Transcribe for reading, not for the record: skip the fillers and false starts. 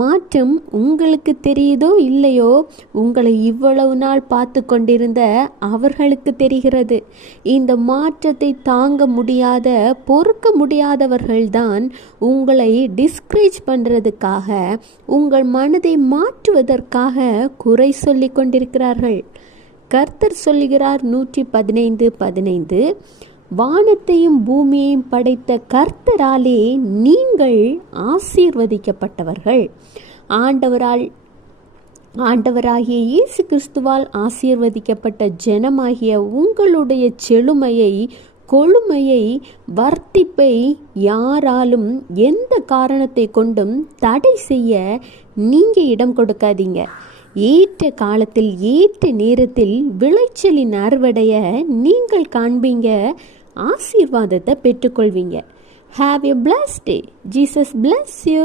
மாற்றம் உங்களுக்கு தெரியுதோ இல்லையோ, உங்களை இவ்வளவு நாள் பார்த்து கொண்டிருந்த அவர்களுக்கு தெரிகிறது. இந்த மாற்றத்தை தாங்க முடியாத, பொறுக்க முடியாதவர்கள்தான் உங்களை டிஸ்கரேஜ் பண்ணுறதுக்காக, உங்கள் மனதை மாற்றுவதற்காக குறை சொல்லி கொண்டிருக்கிறார்கள். கர்த்தர் சொல்லுகிறார் 115:15, வானத்தையும் பூமியையும் படைத்த கர்த்தராலே நீங்கள் ஆசீர்வதிக்கப்பட்டவர்கள். ஆண்டவராகிய இயேசு கிறிஸ்துவால் ஆசீர்வதிக்கப்பட்ட ஜனமாகிய உங்களுடைய செழுமையை, கொழுமையை, வர்த்திப்பை யாராலும் எந்த காரணத்தை கொண்டும் தடை செய்ய நீங்கள் இடம் கொடுக்காதீங்க. ஏற்ற காலத்தில், ஏற்ற நேரத்தில் விளைச்சலின் அறுவடையை நீங்கள் காண்பீங்க, ஆசீர்வாதத்தை பெற்றுக்கொள்வீங்க. Have a blessed day. Jesus bless you.